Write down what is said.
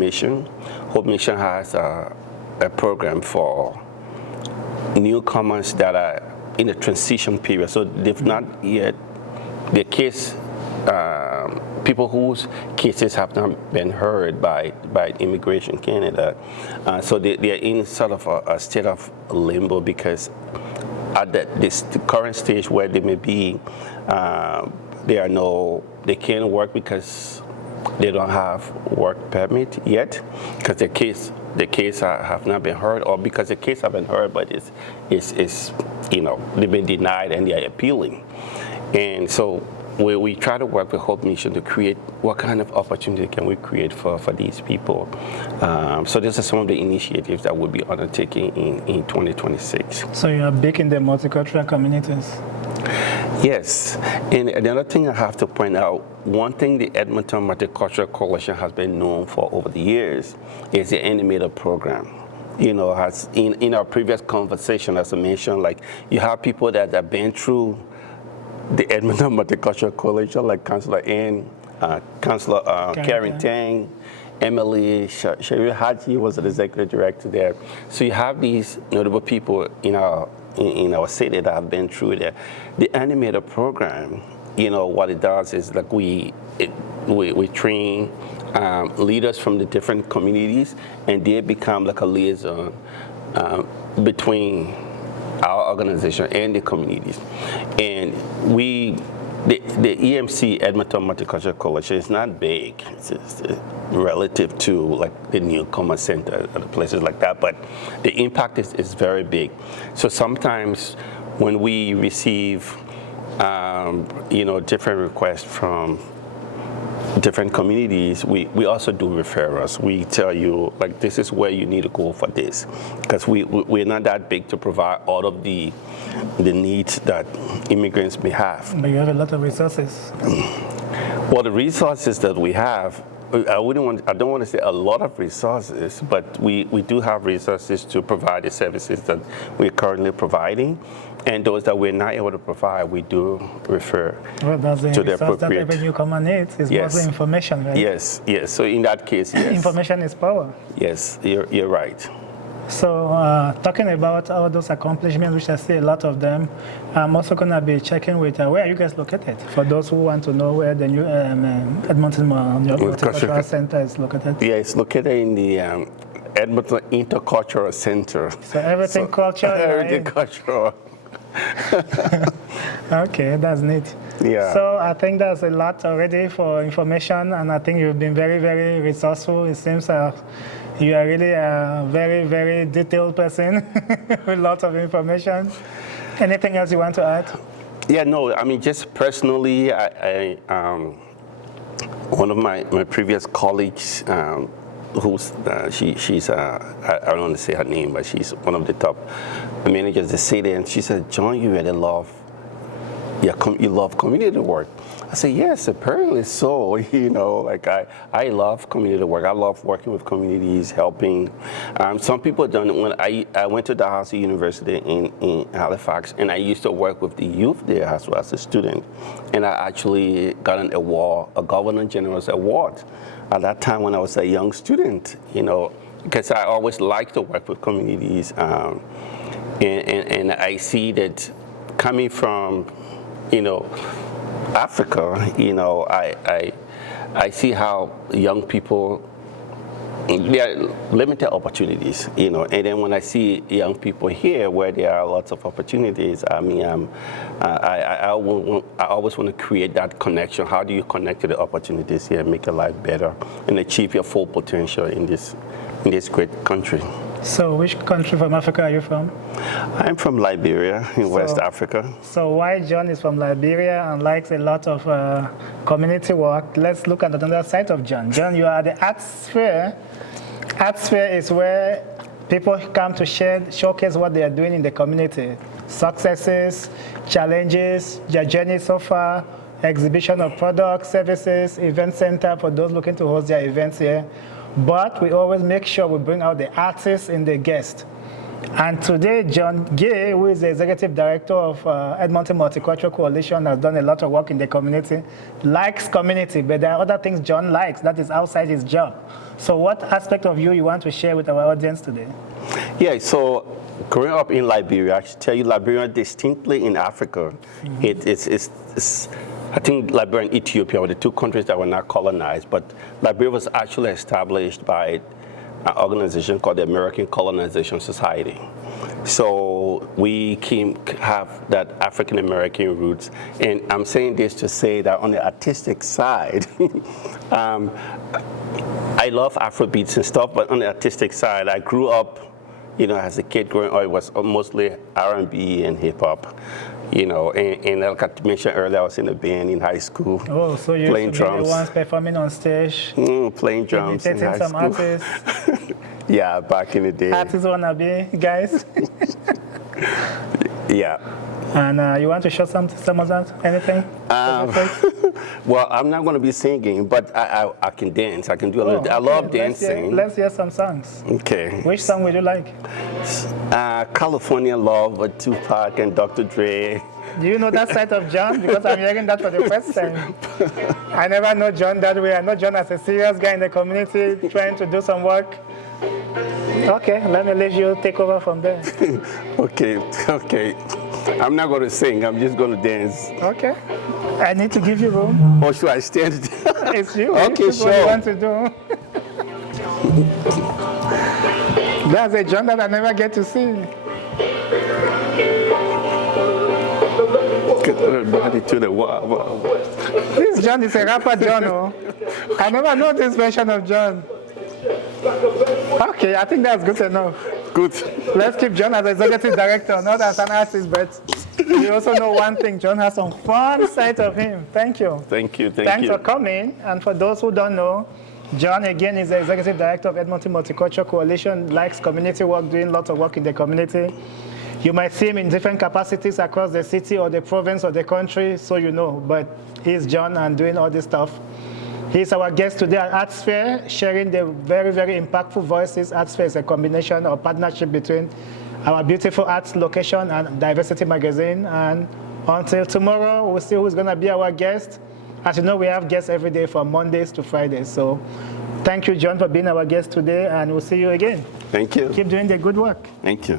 Mission. Hope Mission has a program for newcomers that are in a transition period. So they've not yet, their case, people whose cases have not been heard by Immigration Canada. So they are in sort of a state of limbo because at the current stage where they may be, they can't work because they don't have work permit yet because the case have not been heard, or because the case have been heard but it's they've been denied and they are appealing. And so we try to work with Hope Mission to create what kind of opportunity can we create for these people. So these are some of the initiatives that we'll be undertaking in 2026. So you are big in the multicultural communities? Yes, and another thing I have to point out, one thing the Edmonton Multicultural Coalition has been known for over the years is the animator program. Has in our previous conversation, as I mentioned, like you have people that have been through the Edmonton Multicultural Coalition, like Councillor Ann, Councillor Karen Tang, Emily Sherry Haji was the executive director there. So you have these notable people in our city that have been through there. The animator program, what it does is like we train leaders from the different communities, and they become like a liaison between our organization and the communities. And the EMC, Edmonton Multicultural Coalition, is not big. It's relative to like the Newcomer Center and places like that, but the impact is very big. So sometimes when we receive different requests from different communities, we also do referrals. We tell you, like, this is where you need to go for this, because we're not that big to provide all of the needs that immigrants may have. But you have a lot of resources. Well, the resources that we have, I don't want to say a lot of resources, but we do have resources to provide the services that we're currently providing. And those that we're not able to provide, we do refer to the appropriate. That every newcomer needs is mostly information, right? Yes. So in that case, yes. Information is power. Yes, you're right. So talking about all those accomplishments, which I see a lot of them, I'm also going to be checking with where are you guys located? For those who want to know where the new Edmonton Multicultural Center is located. Yeah, it's located in the Edmonton Intercultural Center. So everything cultural. Everything cultural. Okay, that's neat. Yeah. So I think that's a lot already for information, and I think you've been very, very resourceful. It seems you are really a very, very detailed person with lots of information. Anything else you want to add? Yeah, no, I mean, just personally, I one of my previous colleagues, she's I don't want to say her name, but she's one of the top managers of the city, and she said, John, you really love community work. I said, yes, apparently so. Like I love community work. I love working with communities, helping. Some people don't. When I went to Dalhousie University in Halifax, and I used to work with the youth there as well as a student, and I actually got an award, a Governor General's Award, at that time when I was a young student. Because I always liked to work with communities, and I see that coming from Africa, I see how young people, there are limited opportunities, and then when I see young people here where there are lots of opportunities, I mean, I always want to create that connection. How do you connect to the opportunities here and make your life better and achieve your full potential in this great country? So which country from Africa are you from? I'm from Liberia in West Africa. So why John is from Liberia and likes a lot of community work, let's look at another side of John. John, you are at the ArtSphere. ArtSphere is where people come to showcase what they are doing in the community. Successes, challenges, their journey so far, exhibition of products, services, event center for those looking to host their events here. But we always make sure we bring out the artists and the guests. And today, John Gaye, who is the executive director of Edmonton Multicultural Coalition, has done a lot of work in the community, likes community, but there are other things John likes that is outside his job. So what aspect of you want to share with our audience today? Yeah, so growing up in Liberia, I should tell you, Liberia distinctly in Africa, it's I think Liberia and Ethiopia were the two countries that were not colonized, but Liberia was actually established by an organization called the American Colonization Society. So we have that African-American roots. And I'm saying this to say that on the artistic side, I love Afrobeats and stuff, but on the artistic side, I grew up, as a kid growing up, it was mostly R&B and hip-hop. And like I mentioned earlier, I was in a band in high school. Oh, so you playing used to be drums. the ones performing on stage? Playing drums in high some school. artists. Yeah, back in the day. Artists wannabe, guys. Yeah. And you want to show some of that? Anything? Well, I'm not going to be singing, but I can dance. I can do a little. Okay. I love dancing. Let's hear some songs. Okay. Which song would you like? California Love with Tupac and Dr. Dre. Do you know that side of John? Because I'm hearing that for the first time. I never know John that way. I know John as a serious guy in the community trying to do some work. Okay, let me let you take over from there. Okay. I'm not going to sing. I'm just going to dance. Okay. I need to give you room. Or should I stand? It's you. Okay, It's sure. what you want to do. That's a John that I never get to see. Body to the wall. This John is a rapper, John. Oh. I never know this version of John. Okay, I think that's good enough. Good. Let's keep John as executive director, not as an artist, but you also know one thing, John has some fun side of him. Thank you. Thank you. Thanks for coming. And for those who don't know, John, again, is the executive director of Edmonton Multicultural Coalition, likes community work, doing lots of work in the community. You might see him in different capacities across the city or the province or the country, so you know, but he's John and doing all this stuff. He's our guest today at ArtSphere, sharing the very, very impactful voices. ArtSphere is a combination or partnership between our beautiful arts location and Diversity Magazine. And until tomorrow, we'll see who's going to be our guest. As you know, we have guests every day from Mondays to Fridays. So thank you, John, for being our guest today, and we'll see you again. Thank you. Keep doing the good work. Thank you.